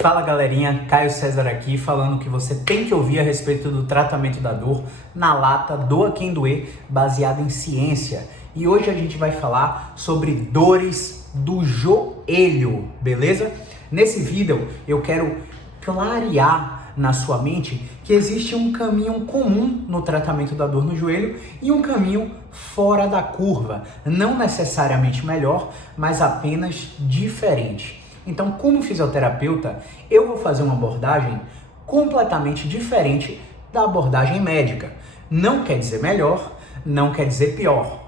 Fala galerinha, Caio César aqui falando o que você tem que ouvir a respeito do tratamento da dor na lata, doa quem doer, baseado em ciência. E hoje a gente vai falar sobre dores do joelho, beleza? Nesse vídeo eu quero clarear na sua mente que existe um caminho comum no tratamento da dor no joelho e um caminho fora da curva, não necessariamente melhor, mas apenas diferente. Então, como fisioterapeuta, eu vou fazer uma abordagem completamente diferente da abordagem médica. Não quer dizer melhor, não quer dizer pior.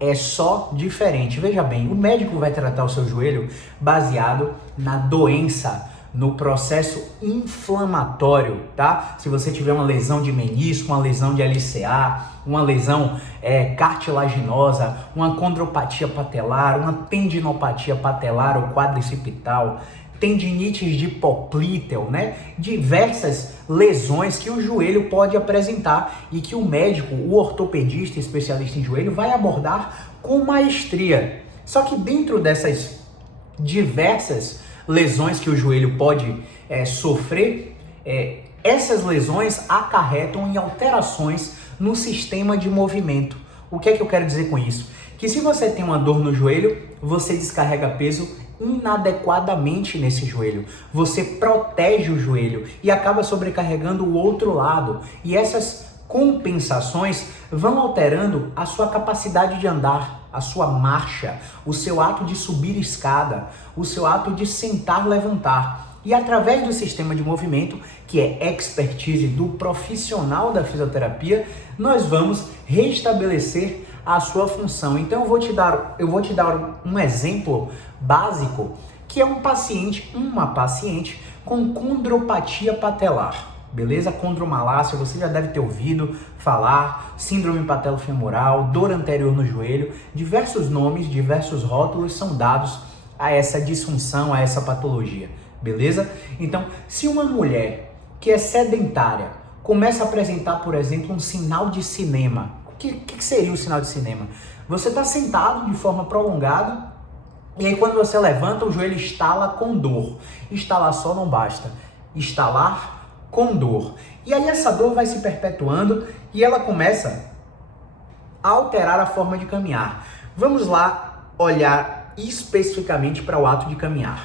É só diferente. Veja bem, o médico vai tratar o seu joelho baseado na doença, no processo inflamatório, tá? Se você tiver uma lesão de menisco, uma lesão de LCA, uma lesão cartilaginosa, uma condropatia patelar, uma tendinopatia patelar ou quadricipital, tendinites de poplíteo, né? Diversas lesões que o joelho pode apresentar e que o médico, o ortopedista, especialista em joelho, vai abordar com maestria. Só que dentro dessas diversas lesões que o joelho pode sofrer, essas lesões acarretam em alterações no sistema de movimento. O que é que eu quero dizer com isso? Que se você tem uma dor no joelho, você descarrega peso inadequadamente nesse joelho. Você protege o joelho e acaba sobrecarregando o outro lado. E essas compensações vão alterando a sua capacidade de andar, a sua marcha, o seu ato de subir escada, o seu ato de sentar, levantar. E através do sistema de movimento, que é expertise do profissional da fisioterapia, nós vamos restabelecer a sua função. Então eu vou te dar um exemplo básico, que é uma paciente com condropatia patelar. Beleza? Condromalácia, você já deve ter ouvido falar, síndrome patelofemoral, dor anterior no joelho, diversos nomes, diversos rótulos são dados a essa disfunção, a essa patologia, beleza? Então, se uma mulher que é sedentária começa a apresentar, por exemplo, um sinal de cinema, o que seria um sinal de cinema? Você está sentado de forma prolongada e aí quando você levanta, o joelho estala com dor. Estalar só não basta, estalar com dor. E aí essa dor vai se perpetuando e ela começa a alterar a forma de caminhar. Vamos lá olhar especificamente para o ato de caminhar.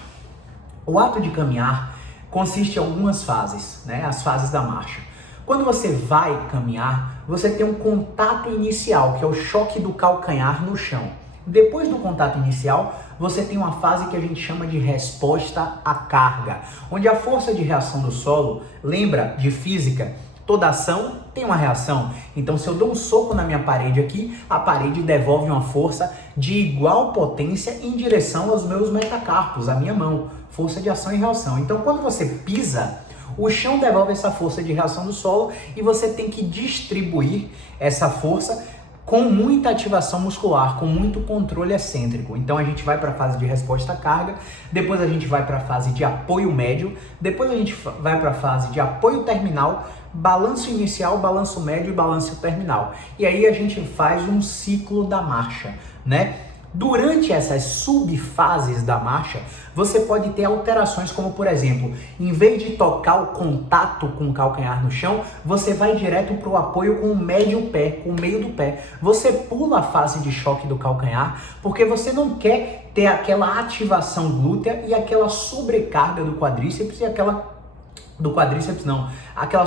O ato de caminhar consiste em algumas fases, né? As fases da marcha. Quando você vai caminhar, você tem um contato inicial, que é o choque do calcanhar no chão. Depois do contato inicial, você tem uma fase que a gente chama de resposta à carga, onde a força de reação do solo, lembra de física, toda ação tem uma reação. Então, se eu dou um soco na minha parede aqui, a parede devolve uma força de igual potência em direção aos meus metacarpos, a minha mão. Força de ação e reação. Então, quando você pisa, o chão devolve essa força de reação do solo e você tem que distribuir essa força com muita ativação muscular, com muito controle excêntrico. Então a gente vai para a fase de resposta à carga, depois a gente vai para a fase de apoio médio, depois a gente vai para a fase de apoio terminal, balanço inicial, balanço médio e balanço terminal. E aí a gente faz um ciclo da marcha, né? Durante essas subfases da marcha, você pode ter alterações como, por exemplo, em vez de tocar o contato com o calcanhar no chão, você vai direto para o apoio com o médio pé, com o meio do pé. Você pula a fase de choque do calcanhar porque você não quer ter aquela ativação glútea e aquela sobrecarga do quadríceps e aquela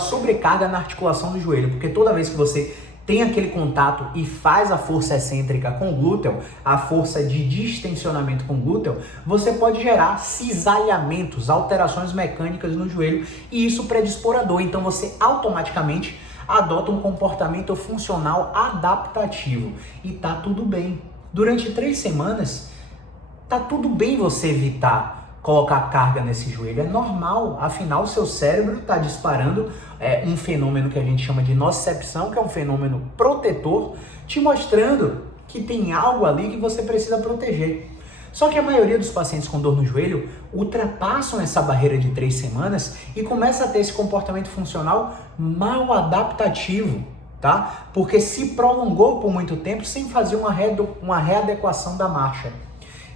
sobrecarga na articulação do joelho, porque toda vez que você tem aquele contato e faz a força excêntrica com o glúteo, a força de distensionamento com o glúteo, você pode gerar cisalhamentos, alterações mecânicas no joelho e isso predispor a dor. Então você automaticamente adota um comportamento funcional adaptativo e tá tudo bem. Durante 3 semanas, tá tudo bem você evitar colocar carga nesse joelho, é normal, afinal o seu cérebro está disparando um fenômeno que a gente chama de nocicepção, que é um fenômeno protetor, te mostrando que tem algo ali que você precisa proteger. Só que a maioria dos pacientes com dor no joelho ultrapassam essa barreira de 3 semanas e começa a ter esse comportamento funcional mal adaptativo, tá? Porque se prolongou por muito tempo sem fazer uma readequação da marcha.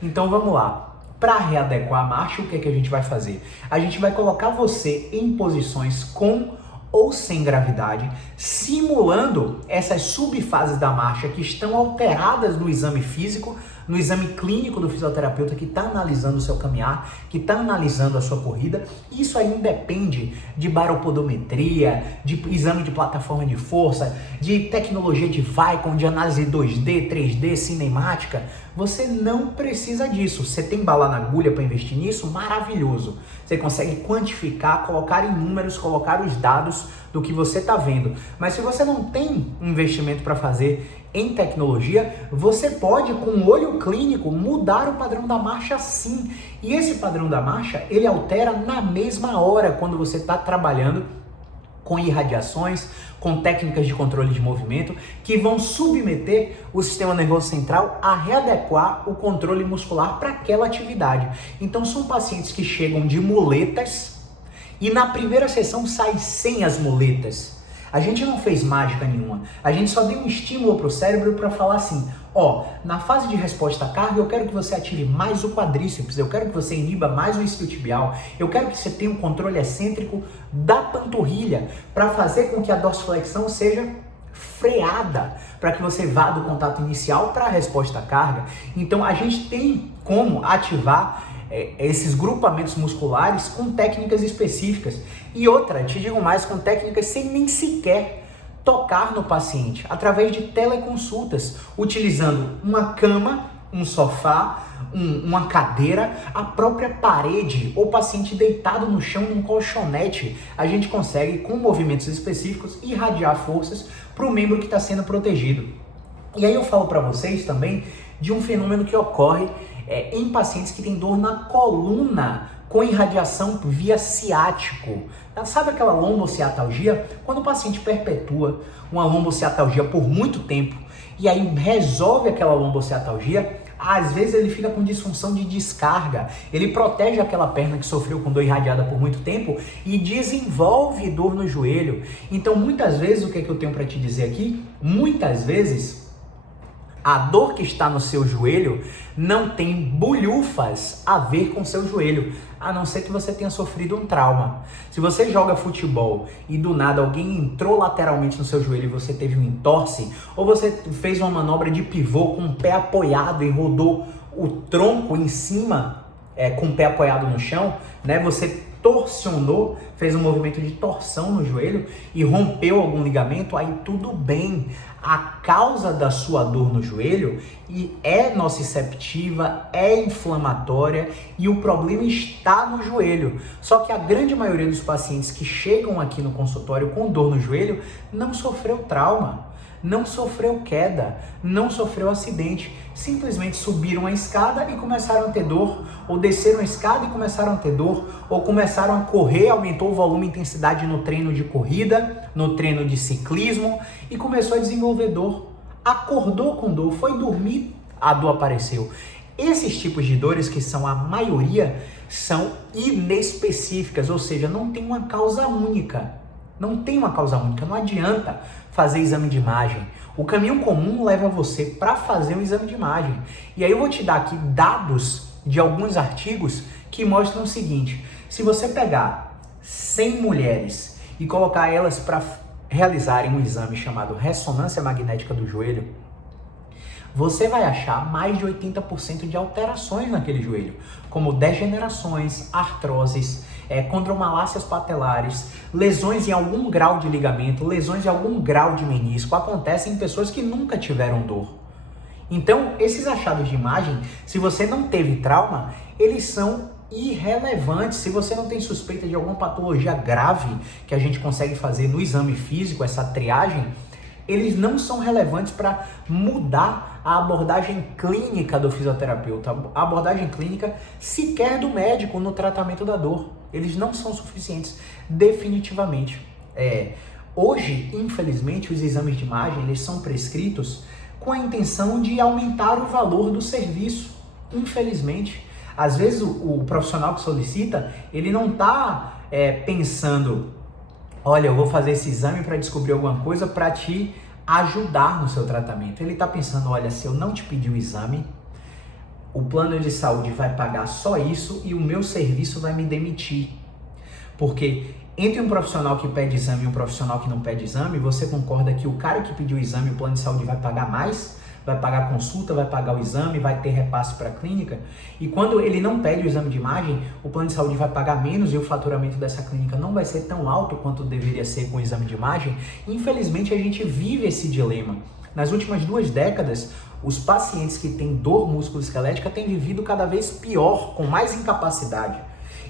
Então vamos lá. Para readequar a marcha, o que é que a gente vai fazer? A gente vai colocar você em posições com ou sem gravidade, simulando essas subfases da marcha que estão alteradas no exame físico, no exame clínico do fisioterapeuta que está analisando o seu caminhar, que está analisando a sua corrida. Isso aí independe de baropodometria, de exame de plataforma de força, de tecnologia de Vicon, de análise 2D, 3D, cinemática. Você não precisa disso. Você tem bala na agulha para investir nisso? Maravilhoso. Você consegue quantificar, colocar em números, colocar os dados do que você está vendo. Mas se você não tem investimento para fazer em tecnologia, você pode, com o olho clínico, mudar o padrão da marcha sim. E esse padrão da marcha, ele altera na mesma hora quando você está trabalhando com irradiações, com técnicas de controle de movimento, que vão submeter o sistema nervoso central a readequar o controle muscular para aquela atividade. Então são pacientes que chegam de muletas e na primeira sessão sai sem as muletas. A gente não fez mágica nenhuma, a gente só deu um estímulo para o cérebro para falar assim, ó, na fase de resposta à carga eu quero que você ative mais o quadríceps, eu quero que você iniba mais o isquiotibial, eu quero que você tenha um controle excêntrico da panturrilha para fazer com que a dorsiflexão seja freada, para que você vá do contato inicial para a resposta à carga. Então a gente tem como ativar esses grupamentos musculares com técnicas específicas. E outra, te digo mais, com técnicas sem nem sequer tocar no paciente, através de teleconsultas, utilizando uma cama, um sofá, uma cadeira, a própria parede, ou paciente deitado no chão num colchonete. A gente consegue, com movimentos específicos, irradiar forças para o membro que está sendo protegido. E aí eu falo para vocês também de um fenômeno que ocorre em pacientes que têm dor na coluna com irradiação via ciático. Sabe aquela lombociatalgia? Quando o paciente perpetua uma lombociatalgia por muito tempo e aí resolve aquela lombociatalgia, às vezes ele fica com disfunção de descarga, ele protege aquela perna que sofreu com dor irradiada por muito tempo e desenvolve dor no joelho. Então muitas vezes, o que é que eu tenho para te dizer aqui? Muitas vezes a dor que está no seu joelho não tem bulhufas a ver com seu joelho, a não ser que você tenha sofrido um trauma. Se você joga futebol e do nada alguém entrou lateralmente no seu joelho e você teve um entorse, ou você fez uma manobra de pivô com o pé apoiado e rodou o tronco em cima, com o pé apoiado no chão, né? Você torcionou, fez um movimento de torção no joelho e rompeu algum ligamento, aí tudo bem. A causa da sua dor no joelho é nociceptiva, é inflamatória e o problema está no joelho. Só que a grande maioria dos pacientes que chegam aqui no consultório com dor no joelho não sofreu trauma, não sofreu queda, não sofreu acidente. Simplesmente subiram a escada e começaram a ter dor, ou desceram a escada e começaram a ter dor, ou começaram a correr, aumentou o volume e intensidade no treino de corrida, no treino de ciclismo e começou a desenvolver dor. Acordou com dor, foi dormir, a dor apareceu. Esses tipos de dores, que são a maioria, são inespecíficas, ou seja, não tem uma causa única. Não tem uma causa única, não adianta fazer exame de imagem. O caminho comum leva você para fazer um exame de imagem. E aí eu vou te dar aqui dados de alguns artigos que mostram o seguinte: se você pegar 100 mulheres e colocar elas para realizarem um exame chamado ressonância magnética do joelho, você vai achar mais de 80% de alterações naquele joelho, como degenerações, artroses, condromalácias patelares, lesões em algum grau de ligamento, lesões em algum grau de menisco, acontecem em pessoas que nunca tiveram dor. Então, esses achados de imagem, se você não teve trauma, eles são irrelevantes. Se você não tem suspeita de alguma patologia grave que a gente consegue fazer no exame físico, essa triagem, eles não são relevantes para mudar a abordagem clínica do fisioterapeuta, a abordagem clínica sequer do médico no tratamento da dor. Eles não são suficientes, definitivamente. Hoje, infelizmente, os exames de imagem eles são prescritos com a intenção de aumentar o valor do serviço. Infelizmente, às vezes o profissional que solicita, ele não está pensando, olha, eu vou fazer esse exame para descobrir alguma coisa para te ajudar no seu tratamento. Ele está pensando, olha, se eu não te pedir o exame, o plano de saúde vai pagar só isso e o meu serviço vai me demitir. Porque entre um profissional que pede exame e um profissional que não pede exame, você concorda que o cara que pediu o exame, o plano de saúde vai pagar mais? Vai pagar a consulta, vai pagar o exame, vai ter repasse para a clínica? E quando ele não pede o exame de imagem, o plano de saúde vai pagar menos e o faturamento dessa clínica não vai ser tão alto quanto deveria ser com o exame de imagem? Infelizmente, a gente vive esse dilema. Nas últimas 2 décadas, os pacientes que têm dor musculoesquelética têm vivido cada vez pior, com mais incapacidade.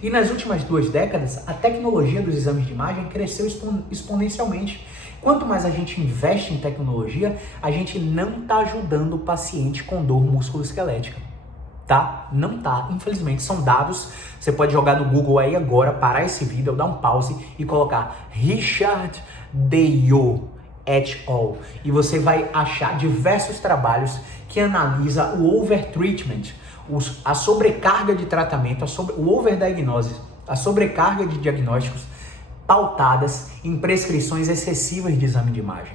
E nas últimas 2 décadas, a tecnologia dos exames de imagem cresceu exponencialmente. Quanto mais a gente investe em tecnologia, a gente não está ajudando o paciente com dor musculoesquelética, tá? Não tá, infelizmente, são dados. Você pode jogar no Google aí agora, parar esse vídeo, dar um pause e colocar Richard Deyo et al. E você vai achar diversos trabalhos que analisam o overtreatment, a sobrecarga de tratamento, o overdiagnose, a sobrecarga de diagnósticos pautadas em prescrições excessivas de exame de imagem.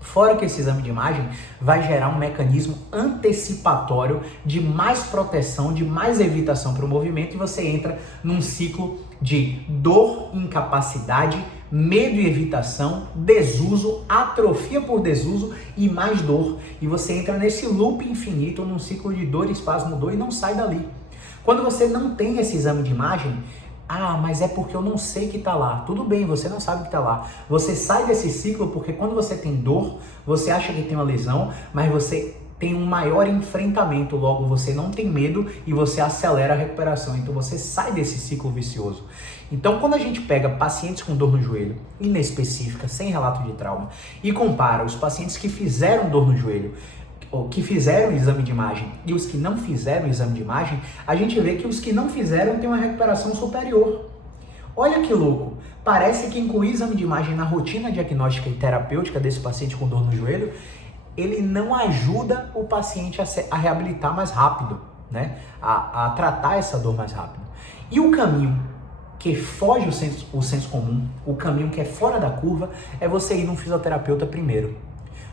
Fora que esse exame de imagem vai gerar um mecanismo antecipatório de mais proteção, de mais evitação para o movimento, e você entra num ciclo de dor, incapacidade, medo e evitação, desuso, atrofia por desuso e mais dor. E você entra nesse loop infinito, num ciclo de dor, espasmo, dor e não sai dali. Quando você não tem esse exame de imagem, mas é porque eu não sei que tá lá. Tudo bem, você não sabe que tá lá. Você sai desse ciclo porque quando você tem dor, você acha que tem uma lesão, mas você tem um maior enfrentamento, logo você não tem medo e você acelera a recuperação. Então você sai desse ciclo vicioso. Então quando a gente pega pacientes com dor no joelho, inespecífica, sem relato de trauma, e compara os pacientes que fizeram dor no joelho, ou que fizeram o exame de imagem e os que não fizeram o exame de imagem, a gente vê que os que não fizeram têm uma recuperação superior. Olha que louco! Parece que incluir exame de imagem na rotina diagnóstica e terapêutica desse paciente com dor no joelho, ele não ajuda o paciente a reabilitar mais rápido, né? A tratar essa dor mais rápido. E o caminho que foge o senso comum, o caminho que é fora da curva, é você ir num fisioterapeuta primeiro.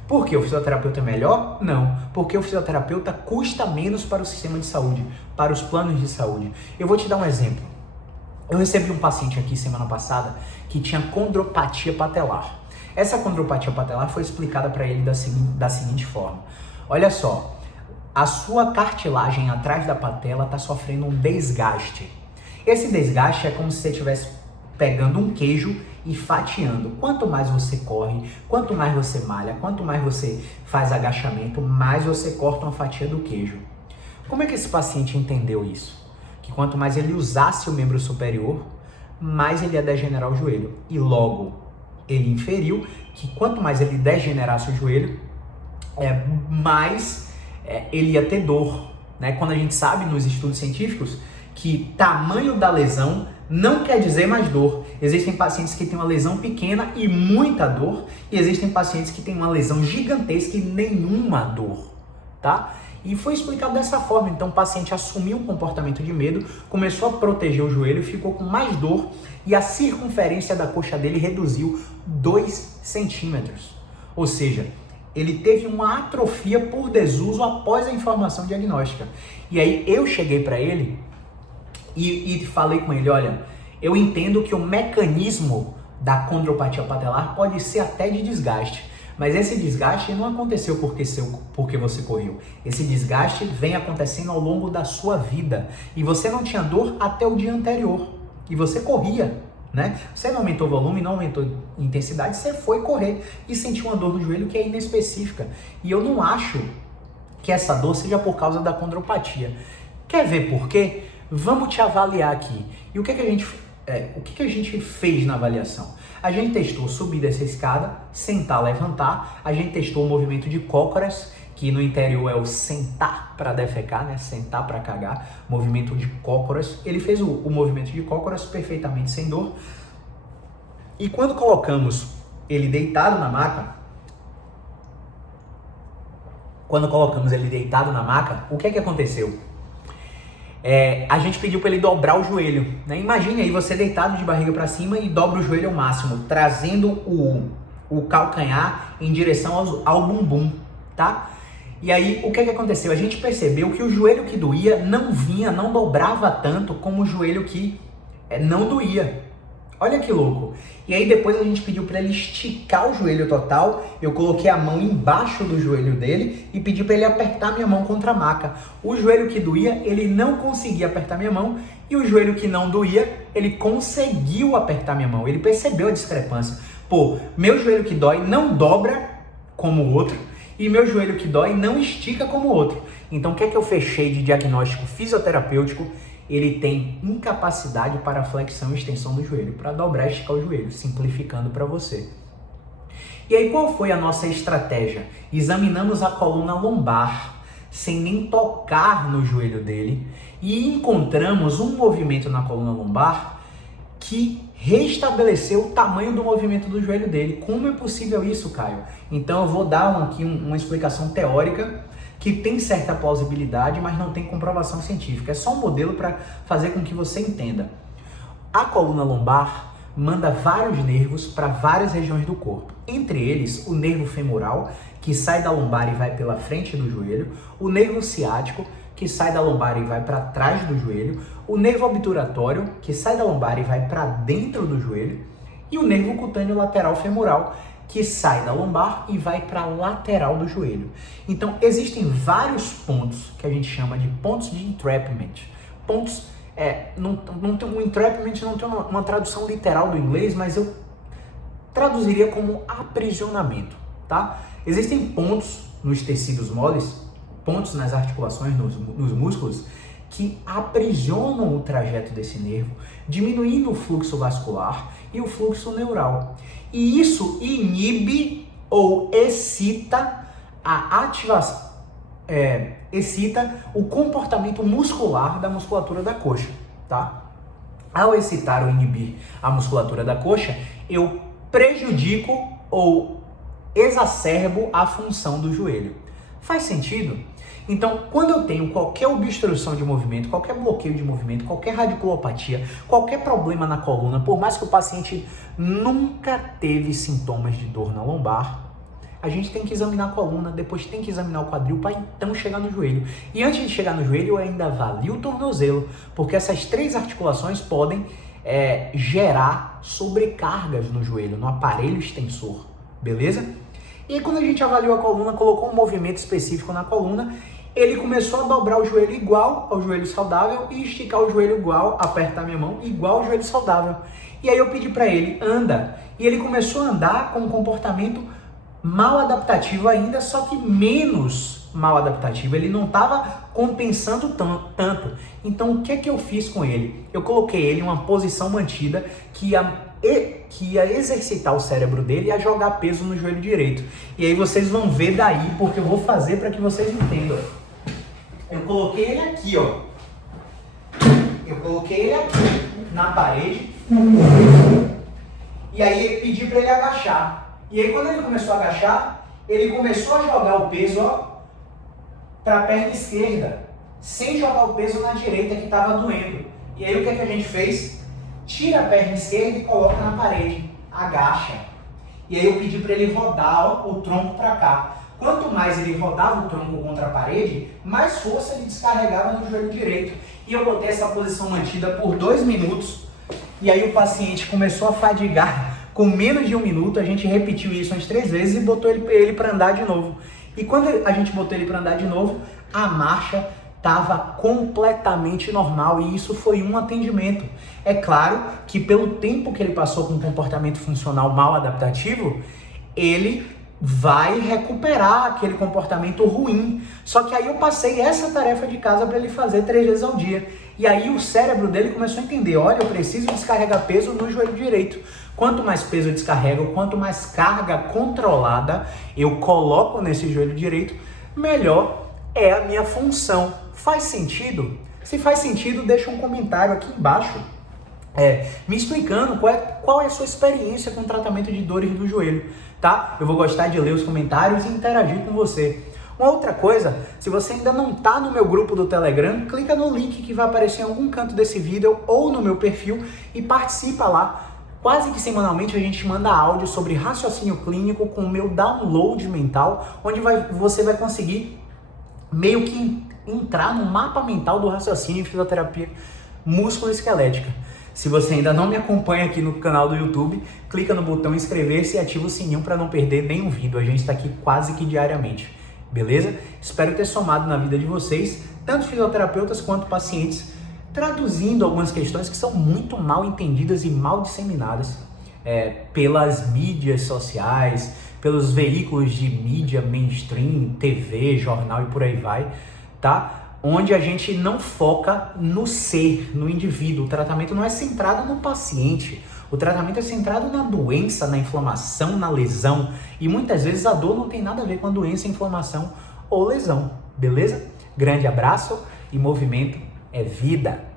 Por que o fisioterapeuta é melhor? Não, porque o fisioterapeuta custa menos para o sistema de saúde, para os planos de saúde. Eu vou te dar um exemplo. Eu recebi um paciente aqui semana passada que tinha condropatia patelar. Essa condropatia patelar foi explicada para ele da seguinte forma. Olha só, a sua cartilagem atrás da patela está sofrendo um desgaste. Esse desgaste é como se você estivesse pegando um queijo e fatiando. Quanto mais você corre, quanto mais você malha, quanto mais você faz agachamento, mais você corta uma fatia do queijo. Como é que esse paciente entendeu isso? Que quanto mais ele usasse o membro superior, mais ele ia degenerar o joelho. E logo, ele inferiu que quanto mais ele degenerasse o joelho, mais ele ia ter dor, né? Quando a gente sabe nos estudos científicos que tamanho da lesão não quer dizer mais dor. Existem pacientes que têm uma lesão pequena e muita dor, e existem pacientes que têm uma lesão gigantesca e nenhuma dor, tá? E foi explicado dessa forma. Então o paciente assumiu um comportamento de medo, começou a proteger o joelho, ficou com mais dor e a circunferência da coxa dele reduziu 2 centímetros. Ou seja, ele teve uma atrofia por desuso após a informação diagnóstica. E aí eu cheguei para ele e falei com ele, olha, eu entendo que o mecanismo da condropatia patelar pode ser até de desgaste, mas esse desgaste não aconteceu porque você correu. Esse desgaste vem acontecendo ao longo da sua vida e você não tinha dor até o dia anterior e você corria, né? Você não aumentou o volume, não aumentou a intensidade, você foi correr e sentiu uma dor no joelho que é inespecífica. E eu não acho que essa dor seja por causa da condropatia. Quer ver por quê? Vamos te avaliar aqui. E o que a gente fez na avaliação? A gente testou subir dessa escada, sentar, levantar. A gente testou o movimento de cócoras, que no interior é o sentar para defecar, né? Sentar para cagar, movimento de cócoras. Ele fez o movimento de cócoras perfeitamente sem dor. E quando colocamos ele deitado na maca, o que é que aconteceu? A gente pediu para ele dobrar o joelho, né? Imagine aí você deitado de barriga para cima e dobra o joelho ao máximo, trazendo o calcanhar em direção ao bumbum, tá? E aí, o que aconteceu? A gente percebeu que o joelho que doía não dobrava tanto como o joelho que não doía. Olha que louco. E aí depois a gente pediu para ele esticar o joelho total. Eu coloquei a mão embaixo do joelho dele e pedi para ele apertar minha mão contra a maca. O joelho que doía, ele não conseguia apertar minha mão. E o joelho que não doía, ele conseguiu apertar minha mão. Ele percebeu a discrepância. Pô, meu joelho que dói não dobra como o outro. E meu joelho que dói não estica como o outro. Então o que é que eu fechei de diagnóstico fisioterapêutico? Ele tem incapacidade para flexão e extensão do joelho, para dobrar e esticar o joelho, simplificando para você. E aí qual foi a nossa estratégia? Examinamos a coluna lombar, sem nem tocar no joelho dele, e encontramos um movimento na coluna lombar que restabeleceu o tamanho do movimento do joelho dele. Como é possível isso, Caio? Então eu vou dar aqui uma explicação teórica que tem certa plausibilidade, mas não tem comprovação científica. É só um modelo para fazer com que você entenda. A coluna lombar manda vários nervos para várias regiões do corpo. Entre eles, o nervo femoral, que sai da lombar e vai pela frente do joelho, o nervo ciático, que sai da lombar e vai para trás do joelho, o nervo obturatório, que sai da lombar e vai para dentro do joelho, e o nervo cutâneo lateral femoral, que sai da lombar e vai para a lateral do joelho. Então, existem vários pontos que a gente chama de pontos de entrapment. Pontos, o entrapment não tem uma tradução literal do inglês, mas eu traduziria como aprisionamento, tá? Existem pontos nos tecidos moles, pontos nas articulações, nos músculos, que aprisionam o trajeto desse nervo, diminuindo o fluxo vascular e o fluxo neural. E isso inibe ou excita a ativação, excita o comportamento muscular da musculatura da coxa, tá? Ao excitar ou inibir a musculatura da coxa, eu prejudico ou exacerbo a função do joelho. Faz sentido? Então, quando eu tenho qualquer obstrução de movimento, qualquer bloqueio de movimento, qualquer radiculopatia, qualquer problema na coluna, por mais que o paciente nunca teve sintomas de dor na lombar, a gente tem que examinar a coluna, depois tem que examinar o quadril para então chegar no joelho. E antes de chegar no joelho, eu ainda avalio o tornozelo, porque essas três articulações podem gerar sobrecargas no joelho, no aparelho extensor, beleza? E quando a gente avaliou a coluna, colocou um movimento específico na coluna, ele começou a dobrar o joelho igual ao joelho saudável e esticar o joelho igual, apertar minha mão, igual ao joelho saudável. E aí eu pedi para ele, anda. E ele começou a andar com um comportamento mal adaptativo ainda, só que menos mal adaptativo. Ele não estava compensando tanto. Então o que é que eu fiz com ele? Eu coloquei ele em uma posição mantida que ia exercitar o cérebro dele e a jogar peso no joelho direito. E aí vocês vão ver daí, porque eu vou fazer para que vocês entendam. Eu coloquei ele aqui, ó. Eu coloquei ele aqui na parede. E aí pedi para ele agachar. E aí quando ele começou a agachar, ele começou a jogar o peso, ó, para a perna esquerda, sem jogar o peso na direita que estava doendo. E aí o que é que a gente fez? Tira a perna esquerda e coloca na parede, agacha. E aí eu pedi para ele rodar o tronco para cá. Quanto mais ele rodava o tronco contra a parede, mais força ele descarregava no joelho direito. E eu botei essa posição mantida por 2 minutos. E aí o paciente começou a fadigar com menos de 1 minuto. A gente repetiu isso umas 3 vezes e botou ele para andar de novo. E quando a gente botou ele para andar de novo, a marcha estava completamente normal, e isso foi um atendimento. É claro que pelo tempo que ele passou com um comportamento funcional mal adaptativo, ele vai recuperar aquele comportamento ruim. Só que aí eu passei essa tarefa de casa para ele fazer 3 vezes ao dia. E aí o cérebro dele começou a entender, olha, eu preciso descarregar peso no joelho direito. Quanto mais peso eu descarrego, quanto mais carga controlada eu coloco nesse joelho direito, melhor é a minha função. Faz sentido? Se faz sentido, deixa um comentário aqui embaixo me explicando qual é a sua experiência com o tratamento de dores do joelho, tá? Eu vou gostar de ler os comentários e interagir com você. Uma outra coisa, se você ainda não está no meu grupo do Telegram, clica no link que vai aparecer em algum canto desse vídeo ou no meu perfil e participa lá. Quase que semanalmente a gente manda áudio sobre raciocínio clínico com o meu download mental, onde você vai conseguir meio que entrar no mapa mental do raciocínio em fisioterapia músculo-esquelética. Se você ainda não me acompanha aqui no canal do YouTube, clica no botão inscrever-se e ativa o sininho para não perder nenhum vídeo. A gente está aqui quase que diariamente, beleza? Espero ter somado na vida de vocês, tanto fisioterapeutas quanto pacientes, traduzindo algumas questões que são muito mal entendidas e mal disseminadas pelas mídias sociais, pelos veículos de mídia mainstream, TV, jornal e por aí vai, tá? Onde a gente não foca no ser, no indivíduo. O tratamento não é centrado no paciente. O tratamento é centrado na doença, na inflamação, na lesão. E muitas vezes a dor não tem nada a ver com a doença, inflamação ou lesão, beleza? Grande abraço e movimento é vida.